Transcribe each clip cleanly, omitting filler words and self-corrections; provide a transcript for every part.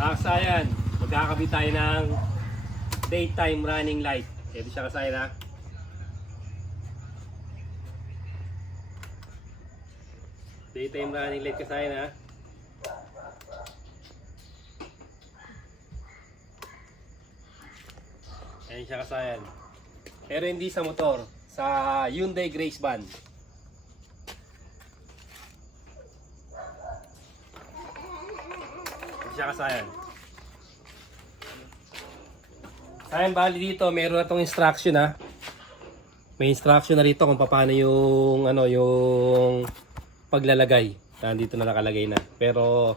Mga kasayan, magkakabit tayo ng daytime running light. Ito siya kasayan ha. Daytime running light kasayan ha. Ayan siya kasayan. Pero hindi sa motor, sa Hyundai Grace Van. Ayan siya kasayan. Ayan, bali dito, meron na itong instruction ha. May instruction na rito kung paano yung yung paglalagay. Nandito na nakalagay na. Pero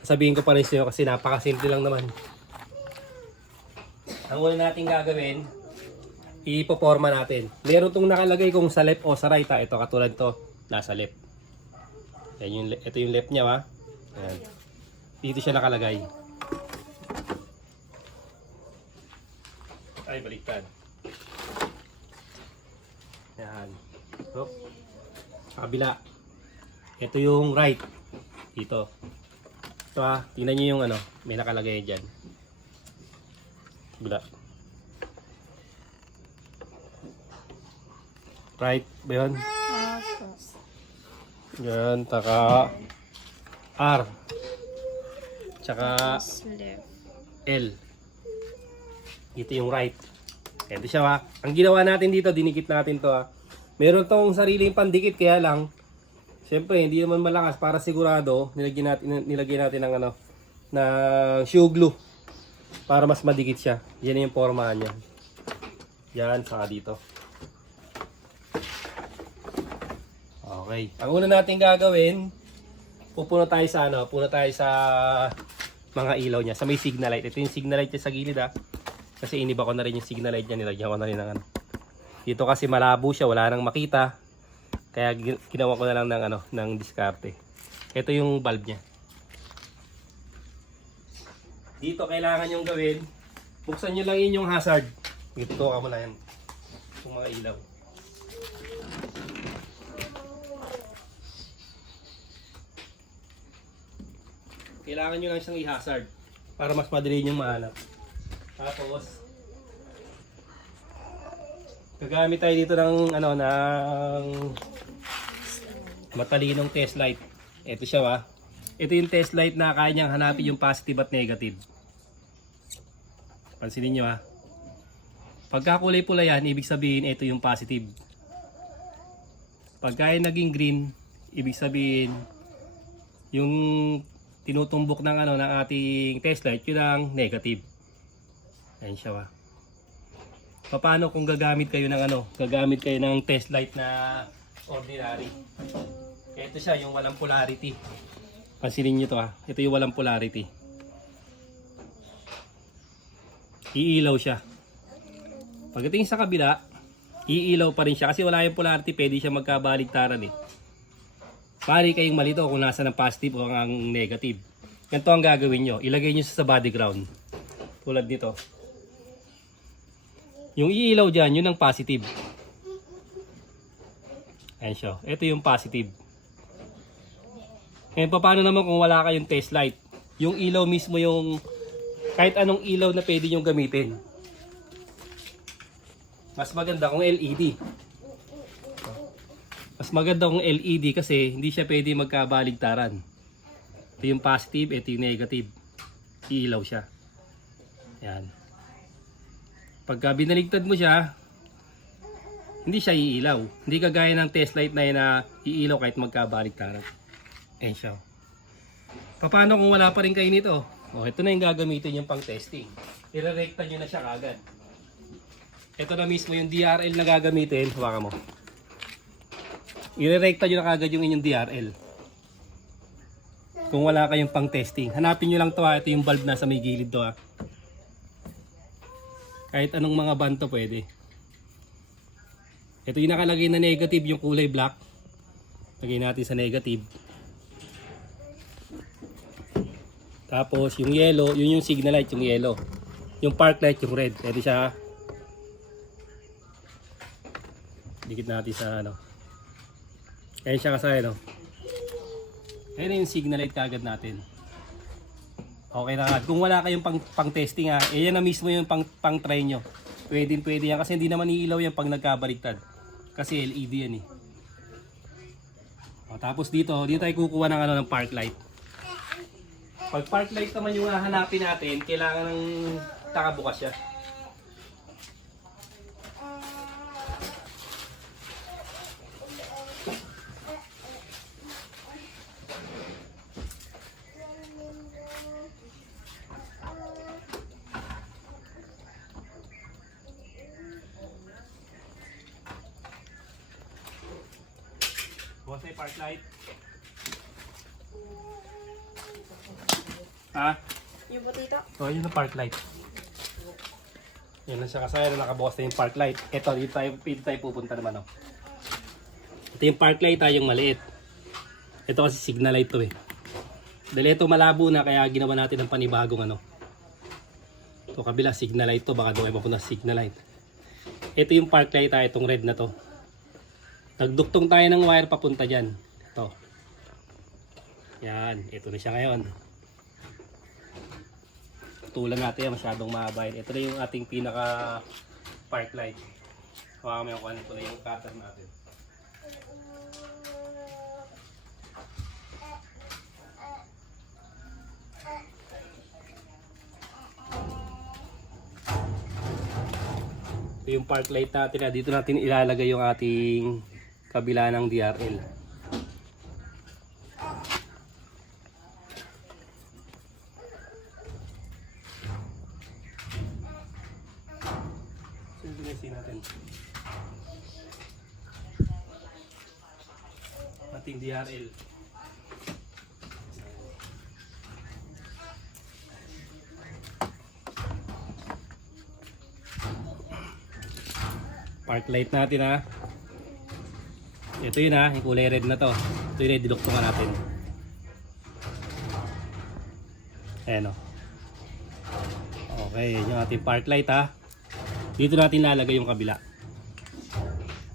sabihin ko pa rin sa inyo kasi napakasimple lang naman. Ang una natin gagawin, ipoporma natin. Meron itong nakalagay kung sa left o sa right ha. Ito katulad to, nasa left. Yan ito yung left niya ha. Ayan. Dito siya nakalagay. Ay, baliktad. Yan. So, kabila. Ito yung right. Dito. Ito ha. Tingnan nyo yung may nakalagay dyan. Kabila. Right ba yun? Yan. Taka R. Tsaka L. Ito yung right. Ito siya ha. Ang ginawa natin dito, dinikit natin to ha. Meron tong sariling pandikit kaya lang, syempre hindi naman malakas para sigurado, nilagyan natin ng ng shoe glue para mas madikit siya. Yan yung pormahan niya. Yan, saka dito. Okay. Ang una natin gagawin, pupunta tayo sa pupunta tayo sa mga ilaw niya, sa may signal light. Ito yung signal light niya sa gilid ha. Kasi iniba ko na rin yung signal light niya, nilagyan ko na rin ng Dito kasi malabo siya, wala nang makita. Kaya ginawa ko na lang ng ng diskarte. Ito yung bulb niya. Dito kailangan yung gawin, buksan niyo lang yun yung hazard. Ito ka muna yan. Yung mga ilaw. Kailangan nyo lang siyang i-hazard para mas madali nyo mahanap. Tapos gagamit tayo dito ng ng matalinong test light. Ito siya ha. Ito yung test light na kaya niyang hanapin yung positive at negative. Pansinin nyo ha. Pagka kulay pula yan, ibig sabihin ito yung positive. Pagka naging green, ibig sabihin yung tinutumbok ng ng ating test light, yun ang negative. Ayan siya ha. Paano kung gagamit kayo ng test light na ordinary? Ito siya, yung walang polarity. Pansinin nyo to ha. Ito yung walang polarity. Iilaw siya. Pagdating sa kabila, iilaw pa rin siya kasi wala yung polarity, pwede siya magkabaligtaran eh. Pari kayong malito kung nasa ng positive o ang negative. Ganito ang gagawin nyo. Ilagay nyo sa body ground. Tulad nito. Yung iilaw dyan, yun ang positive. Ayan siya. Ito yung positive. Ngayon, paano naman kung wala kayong test light? Yung ilaw mismo yung kahit anong ilaw na pwede nyo gamitin. Mas maganda kung LED. Mas maganda kung LED kasi hindi siya pwede magkabaligtaran. Ito yung positive, ito yung negative. Iilaw siya. Yan. Pagka binaligtad mo siya, hindi siya iilaw. Hindi kagaya ng test light na yun na iilaw kahit magkabaligtaran. Ayan siya. Paano kung wala pa rin kayo nito? Ito na yung gagamitin yung pang testing. Irerekta nyo na siya kagad. Ito na mismo yung DRL na gagamitin. Hawakan mo. Irerekta nyo na kagad yung inyong DRL. Kung wala kayong pang testing. Hanapin nyo lang to ha. Ito yung bulb na sa may gilid to ha. Kahit anong mga banto pwede. Ito yung nakalagay na negative, yung kulay black. Lagay natin sa negative. Tapos yung yellow, yun yung signal light, yung yellow. Yung park light, yung red. Pwede siya. Dikit natin sa Ayan siya kasaya Ayan yung signal light kagad natin. Okay na agad. Kung wala kayong pang testing ha, yan na mismo yung pang try nyo. Pwede yan kasi hindi naman iilaw yan pag nagkabaliktad. Kasi LED yan eh. O, tapos dito tayo kukuha ng ng park light. Pag park light naman yung hahanapin natin, kailangan ng nakabukas siya. Bukas na yung park light. Ha? Yung potito? So, yun ang park light. Yan lang siya kasaya na nakabukas na yung park light. Ito, dito tayo pupunta naman. Oh. Ito yung park light, yung maliit. Ito kasi signal light to eh. Dahil ito malabo na kaya ginawa natin ng panibagong ano. Ito kabila signal light to, baka doon ay mapunta signal light. Ito yung park light, itong red na to. Nagduktong tayo ng wire papunta dyan. Ito. Yan, ito na siya ngayon. Tulan natin yan, masyadong mahaba. Ito na yung ating pinaka park light. Hawakan mo yung kuhan, ito na yung cutter natin. Ito yung park light natin. Dito natin ilalagay yung ating kabila ng DRL. Natin ating DRL. Park light natin ha. Ito yun ha, yung kulay red na to. Ito yun, diduktungan natin. Ayan o. Okay, yun yung ating park light ha. Dito natin lalagay yung kabila.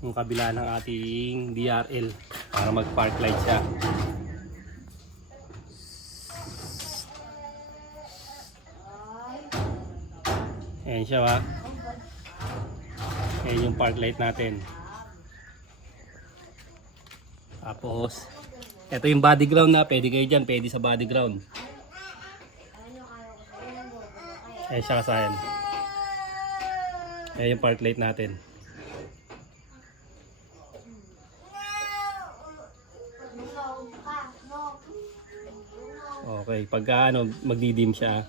Yung kabila ng ating DRL para mag park light siya. Ayan siya ha. Ayan yung park light natin. Tapos, ito yung body ground na. Pwede kayo dyan. Pwede sa body ground. Ayan siya kasayan. Ayan yung park light natin. Okay, pagka ano, magdidim siya.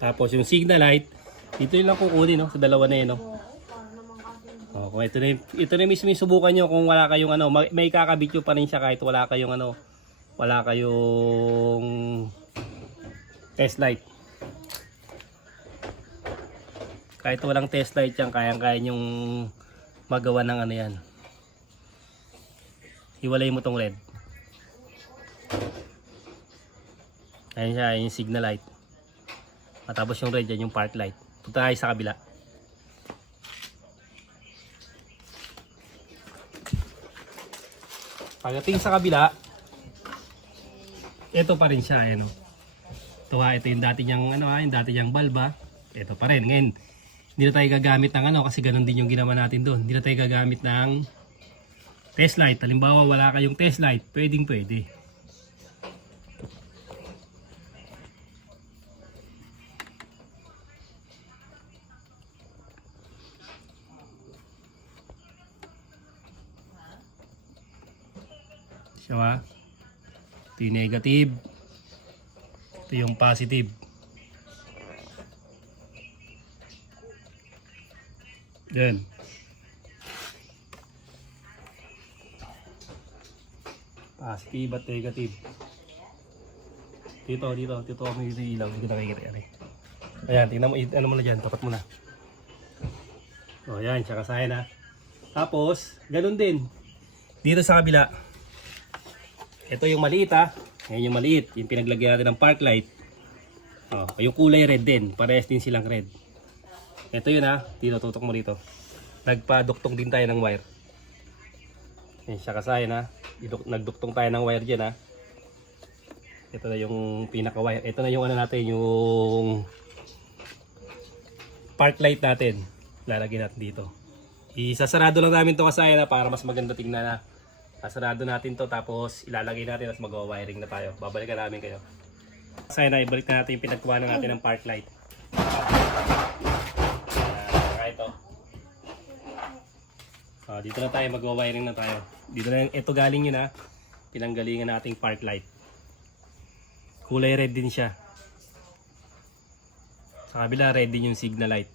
Tapos yung signal light, dito yung lang kukunin no, sa dalawa na yun no. Okay, ito na mismo yung subukan nyo kung wala kayong ano, may kakabit nyo pa rin siya kahit wala kayong ano, wala kayong test light. Kahit walang test light yan, kayang-kaya nyong magawa ng ano yan. Hiwalay mo tong red. Ayan siya, yung signal light. Tapos yung red yan, yung park light. Punta tayo sa kabila. Pagdating sa kabila, ito pa rin siya, ano. Ito yung dati niyang ano, yung dati niyang balba. Ito pa rin. Ngayon, hindi na tayo gagamit ng ano kasi ganun din yung ginawa natin doon. Hindi na tayo gagamit ng test light. Halimbawa, wala kayong test light, pwede. Siya, ito yung negative, ito yung positive. Yan. Positive at negative. Dito ako may ilaw, hindi ko nakikita yan eh. Ayan, tingnan mo, ano mo na dyan, tapat mo na. O yan, tsaka sa akin ha. Tapos, ganun din. Dito sa kabila. Ito yung maliit ha. Ayan yung maliit. Yung pinaglagyan natin ng park light. O, yung kulay red din. Parehas din silang red. Ito yun ha. Dito, tutok mo dito. Nagpaduktong din tayo ng wire. Ayan siya kasayan ha. Nagduktong tayo ng wire dyan ha. Ito na yung pinaka wire. Ito na yung ano natin, yung park light natin. Lalagyan natin dito. Isasarado lang namin to kasaya na para mas maganda tingnan na. Sasarado natin to tapos ilalagay natin tapos mag-wiring na tayo. Babalikan namin kayo. Kasaya na, ibalik na natin yung pinagkuha natin ng park light. Ito. Dito na tayo, mag-wiring na tayo. Dito na, ito galing yun ha. Pinanggalingan nating park light. Kulay red din siya. Sa kabila, red din yung signal light.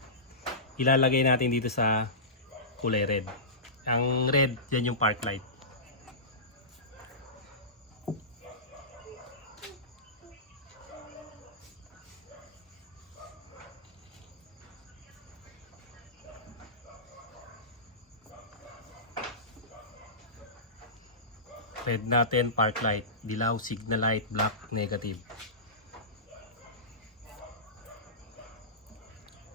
Ilalagay natin dito sa kulay red. Ang red, yan yung park light. Red natin, park light. Dilaw, signal light, black, negative.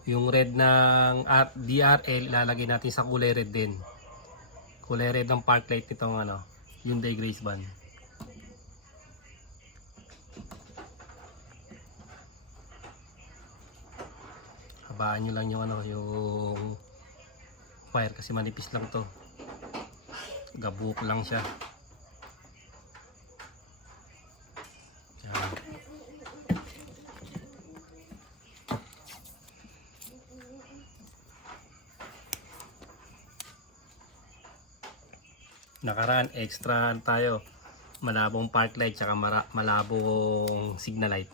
Yung red ng DRL, ilalagay natin sa kulay red din. Kulay red ng park light nitong ano, Hyundai Grace Van. Habaan nyo lang yung ano, yung wire kasi manipis lang to. Gabuk lang siya. Nakaraan extra tayo, malabong park light tsaka malabong signal light.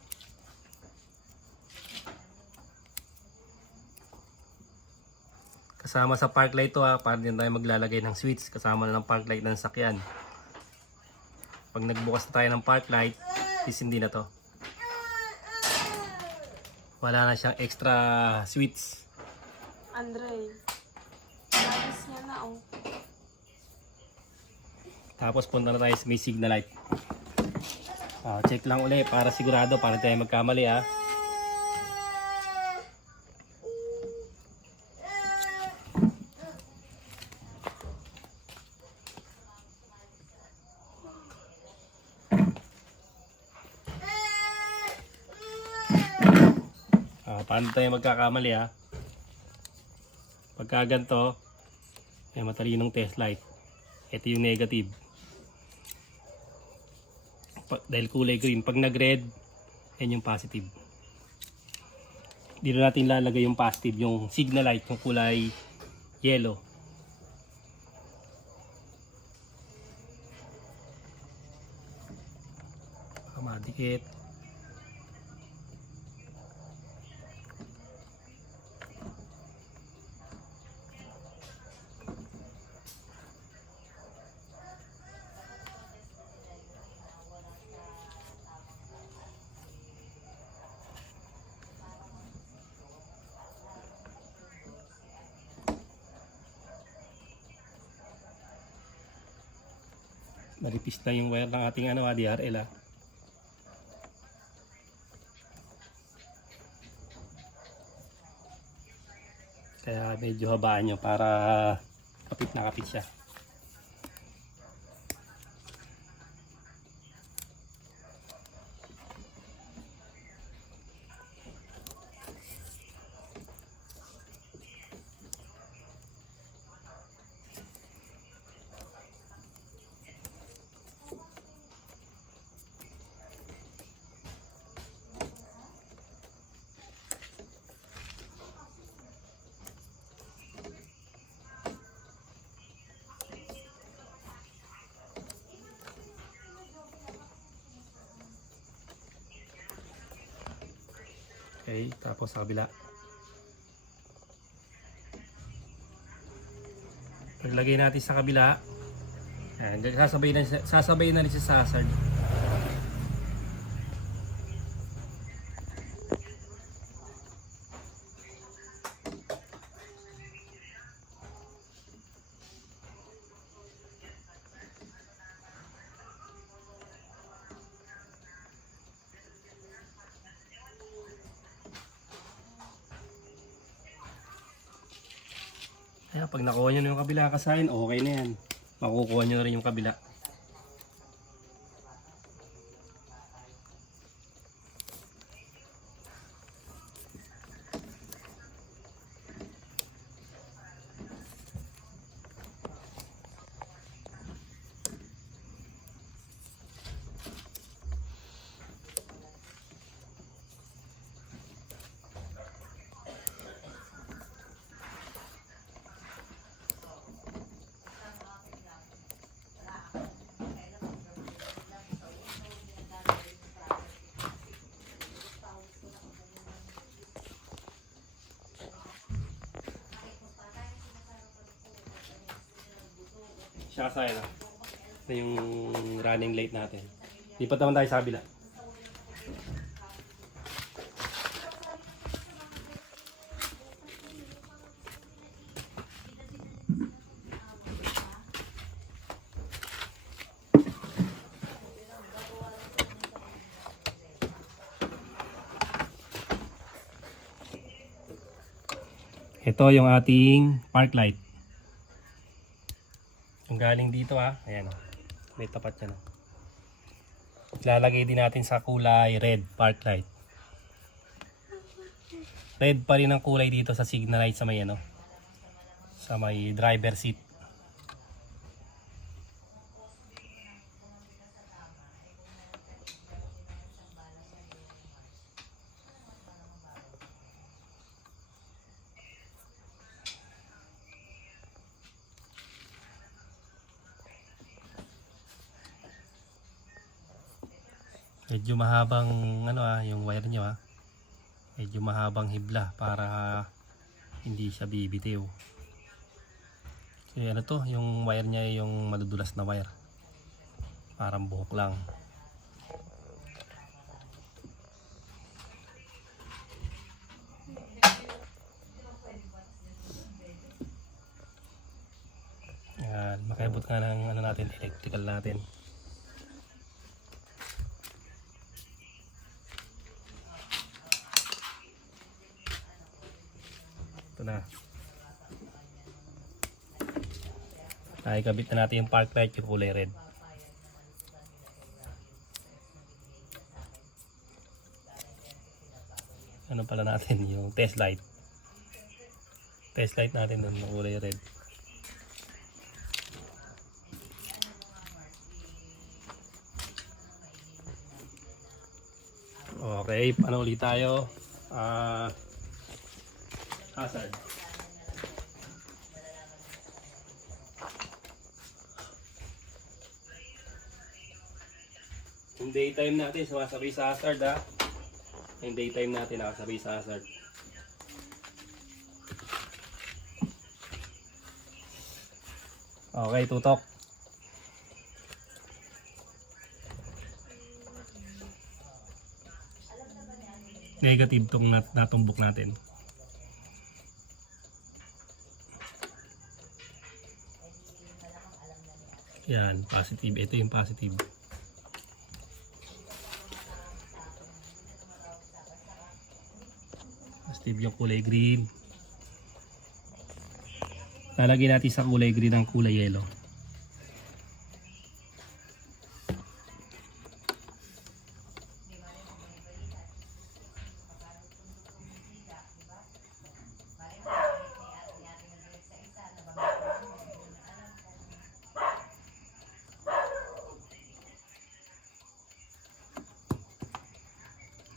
Kasama sa park light to ha, para din tayo maglalagay ng switch kasama na ng park light ng sakyan. Pag nagbukas na tayo ng park light, isindi na to. Wala na siyang extra switch. Andre, ayos niya na oh. Tapos punta na tayo sa may signal light. Check lang ulit para sigurado, para tayo magkamali ha. Paano tayo magkakamali ha? Pagka ganito, may matalinong test light. Ito yung negative. Dahil kulay green, pag nag-red, yan yung positive. Dito natin lalagay yung positive, yung signal light, yung kulay yellow. Madikit. Maripis na yung wire ng ating ano, DRL ha. Kaya medyo habaan nyo para kapit na kapit siya. Okay, tapos sa kabila. Paglagay natin sa kabila, ayan, sasabay na rin siya sa hazard. Kaya pag nakuha nyo na yung kabila kasahin, okay na yan. Makukuha nyo na rin yung kabila. Siya kasaya na. Ito yung running late natin. Lipat naman tayo sa kabila. Ito yung ating park light. Yung galing dito ayan may tapat yan. Ilalagay din natin sa kulay red park light. Red pa rin ang kulay dito sa signal light sa may sa may driver seat. Medyo mahabang yung wire nyo medyo mahabang hibla para hindi siya bibitiw. Kasi yung wire niya yung madudulas na wire. Parang buhok lang. Yan, makaibot nga ng natin, electrical natin. Ito na. Ay, kabit na natin yung park light, yung kulay red. Ano pala natin yung test light. Test light natin ng kulay red. Okay, paano ulit tayo? Hazard. Yung daytime natin sumasabay sa hazard Yung daytime natin nakasabay sa hazard. Okay, tutok. Negative tong natumbok natin. Yan, positive. Ito yung positive. Positive yung kulay green. Lalagyan natin sa kulay green ang kulay yellow.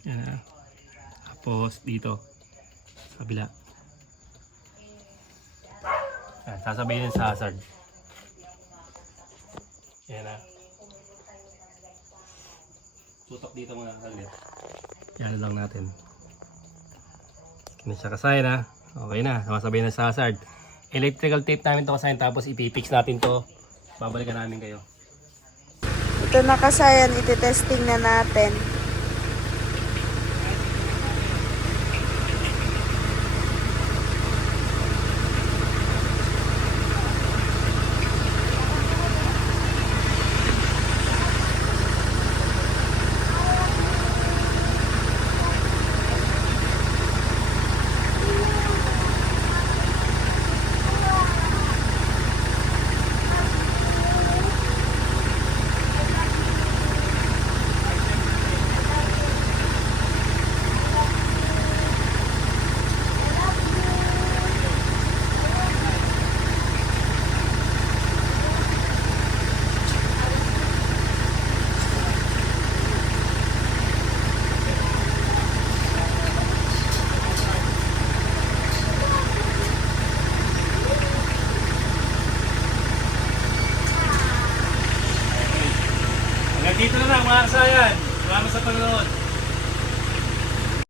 Yan Tapos dito sa kabila. Yan, sasabihin sa hazard. Yan tutok dito muna saglit. Yan lang natin. Hindi siya kasayin Okay na, sasabihin na sa hazard. Electrical tape namin to kasayin, tapos ipipix natin to. Babalikan namin kayo. Ito na kasayan, iti-testing na natin. Dito na lang mga kasayan. Salamat sa panonood.